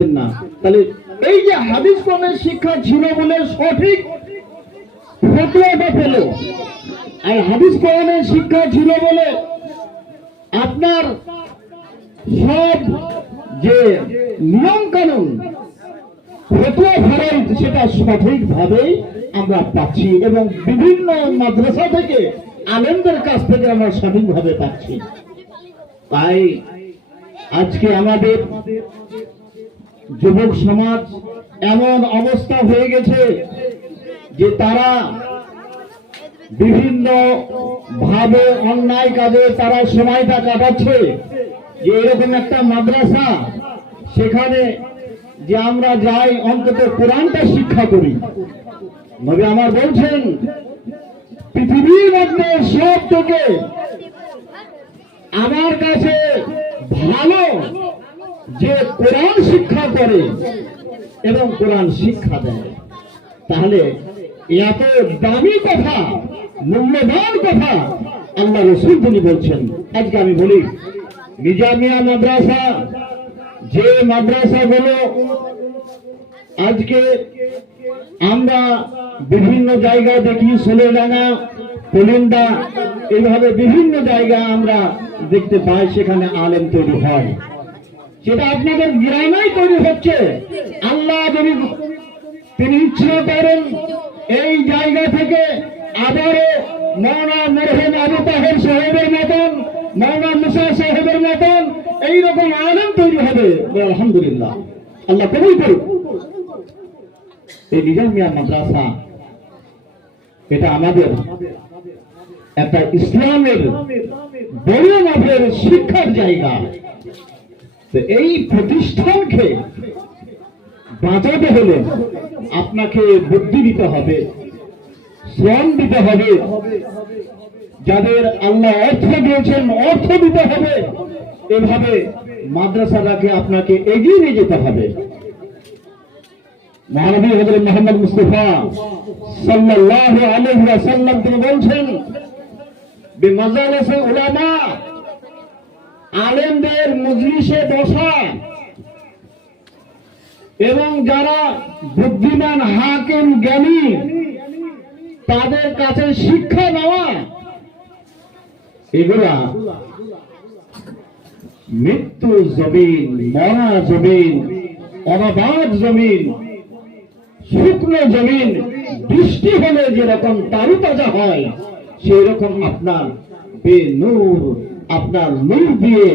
না। তাহলে এই যে হাদিস কোরআনের শিক্ষা ছিল বলে সঠিক ফতোয়াটা পেল, আর হাদিস কোরআনের শিক্ষা ছিল বলে আপনার সব যে নিয়ম কানুন ফতোয়া ভাড়াই সেটা সঠিকভাবে আমরা পাচ্ছি এবং বিভিন্ন মাদ্রাসা থেকে আলেমদের কাছ থেকে আমরা সঠিকভাবে পাচ্ছি। তাই আজকে আমাদের যুবক সমাজ এমন অবস্থা হয়ে গেছে যে তারা বিভিন্ন ভাবে অন্যায় কাজে তারা সময়টা কাটাচ্ছে। যে এরকম একটা মাদ্রাসা, সেখানে যে আমরা যাই অন্তত কোরআনটা শিক্ষা করি। নবী আমার বলছেন পৃথিবীর মধ্যে সব থেকে আমার কাছে ভালো যে কোরআন শিক্ষা করে এবং কোরআন শিক্ষা দেয়। তাহলে এত দামি কথা, মূল্যবান কথা আল্লাহ রাসূল তিনি বলছেন। আজকে আমি বলি নিজামিয়া মাদ্রাসা, যে মাদ্রাসাগুলো আজকে আমরা বিভিন্ন জায়গায় দেখি, সোলেডাঙ্গা, কলিন্দা, এইভাবে বিভিন্ন জায়গায় আমরা দেখতে পাই সেখানে আলেম তৈরি হয়। সেটা আপনাদের গ্রামেই তৈরি হচ্ছে। আল্লাহ যদি তিনি ইচ্ছা করেন এই জায়গা থেকে আবারও মৌলানা মরহুম আবু তাহের সাহেবের মতন, মৌলানা মুসা সাহেবের মতন এইরকম আলেম তৈরি হবে। আলহামদুলিল্লাহ, আল্লাহ কবুল করুন। এই নিজামিয়া মাদ্রাসা এটা আমাদের একটা ইসলামের বড় মাপের শিক্ষার জায়গা। এই প্রতিষ্ঠানকে বাঁচাতে হলে আপনাকে বুদ্ধি দিতে হবে, শ্রম দিতে হবে, যাদের আল্লাহ অর্থ দিয়েছেন অর্থ দিতে হবে। এভাবে মাদ্রাসাটাকে আপনাকে এগিয়ে নিয়ে যেতে হবে। মহানবী হযরত মুহাম্মদ মুস্তাফা সাল্লাল্লাহু আলাইহি ওয়াসাল্লাম তিনি বলছেন বিমাজালিসে উলামা, আলেমদের মজলিসে বসা এবং যারা বুদ্ধিমান হাকিম জ্ঞানী তাদের কাছে শিক্ষা নেওয়া, এগুলা মৃত্যু জমিন, মরা জমিন, অনাবাদ জমিন, শুকনো জমিন বৃষ্টি হলে যেরকম তারুতাজা হয়, সেই রকম আপনার বেনূর, আপনার নূর দিয়ে,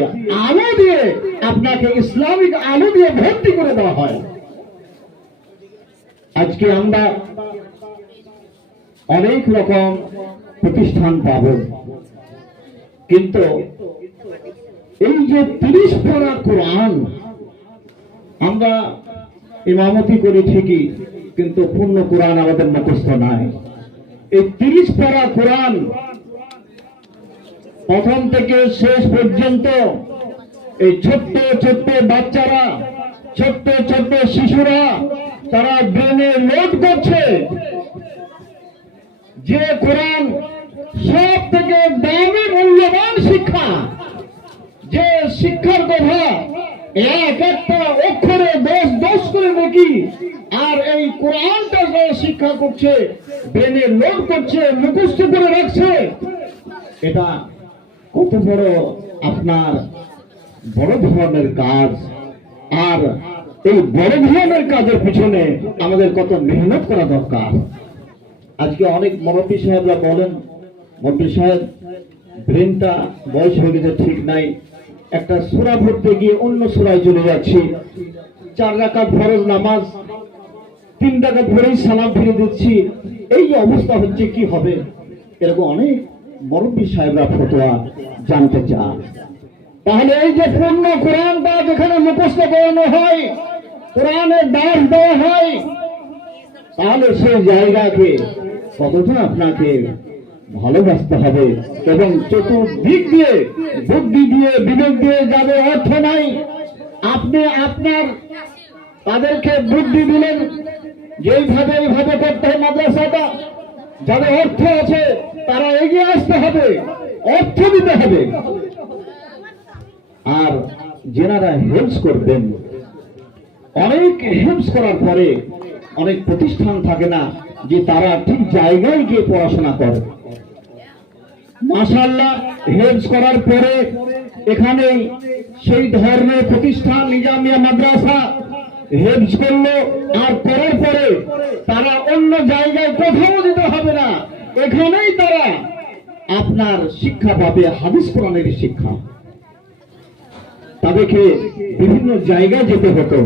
আলো দিয়ে, আপনাকে ইসলামিক আলো দিয়ে ভর্তি করে দেওয়া হয়। আজকে আমরা অনেক রকম প্রতিষ্ঠান পাব, কিন্তু এই যে 30 পারা কোরআন আমরা ইমামতি করি ঠিকই, কিন্তু পূর্ণ কোরআন আমাদের মুখস্থ নাই। এই 30 পারা কোরআন প্রথম থেকে শেষ পর্যন্ত এই ছোট্ট ছোট্ট বাচ্চারা, ছোট্ট ছোট্ট শিশুরা তারা ব্রেনে লোড করছে। যে কোরআন সব থেকে দামি মূল্যবান শিক্ষা, যে শিক্ষার কথা এক একটা অক্ষরে 10 করে নাকি, আর এই কোরআনটা যে শিক্ষা করছে, ব্রেনে লোড করছে, মুখস্থ করে রাখছে, এটা কত বড় আপনার বড় ধরনের কাজ। আর এই বড় ধরনের কাজের পিছনে আমাদের কত মেহনত করা দরকার। আজকে অনেক মুরব্বী সাহেবরা বলেন, মুরব্বী সাহেব ব্রেনটা বয়স হয়ে গেছে, ঠিক নাই, একটা সূরা পড়তে গিয়ে অন্য সূরায় চলে যাচ্ছি, 4 রাকাত ফরজ নামাজ 3 রাকাত পড়েই সালাম ফিরে দিচ্ছি, এই অবস্থা হচ্ছে, কি হবে? এরকম অনেক মুরব্বী সাহেবরা ফতোয়া জানতে চান। তাহলে এই যে পূর্ণ কোরআনটা যেখানে মুখস্থ করানো হয়, কোরআনের দাস দেওয়া হয়, তাহলে সেই জায়গাকে কতটা আপনাকে ভালোবাসতে হবে এবং চতুর্দিক দিয়ে বুদ্ধি দিয়ে বিবেক দিয়ে, যাদের অর্থ নাই আপনি আপনার তাদেরকে বুদ্ধি দিলেন যে এইভাবে এইভাবে করতে হয় মাদ্রাসাটা। যাদের অর্থ আছে তারা এগিয়ে আসতে হবে, অর্থ দিতে হবে। আর যেনারা হেল্প করবেন অনেক হেল্প করার পরে অনেক প্রতিষ্ঠান থাকে না যে তারা ঠিক জায়গায় গিয়ে পড়াশোনা করে। মাশাআল্লাহ, হেল্প করার পরে এখানে সেই ধর্মের প্রতিষ্ঠান নিজামিয়া মাদ্রাসা হেল্প করলো, আর করার পরে তারা অন্য জায়গায় কোথাও যেতে হবে না, এখানেই তারা আপনার শিক্ষা পাবে, হাদিস কোরআনের শিক্ষা। তাদেরকে বিভিন্ন জায়গায় যেতে হতো।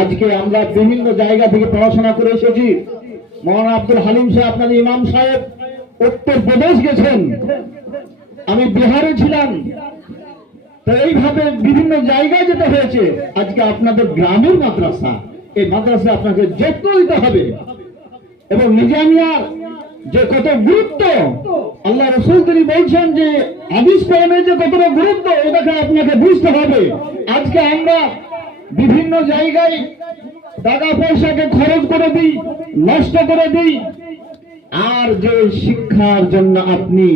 আজকে আমরা বিভিন্ন জায়গা থেকে পড়াশোনা করে এসেছি। মৌলানা আব্দুল হালিম সাহেব, আপনাদের ইমাম সাহেব উত্তরপ্রদেশ গেছেন, আমি বিহারে ছিলাম, তো এইভাবে বিভিন্ন জায়গায় যেতে হয়েছে। আজকে আপনাদের গ্রামের মাদ্রাসা, এই মাদ্রাসা আপনাকে যত্ন দিতে হবে। এবং নিজামিয়ার যে কত গুরুত্ব, আল্লাহ রাসূল তিনি বলছেন যে হাদিস কোরআনের যে কতটা গুরুত্ব, এটাকে আপনাকে বুঝতে হবে। আজকে আমরা বিভিন্ন জায়গায় টাকা পয়সাকে খরচ করে দিই, নষ্ট করে দিই, আর যে শিক্ষার জন্য আপনি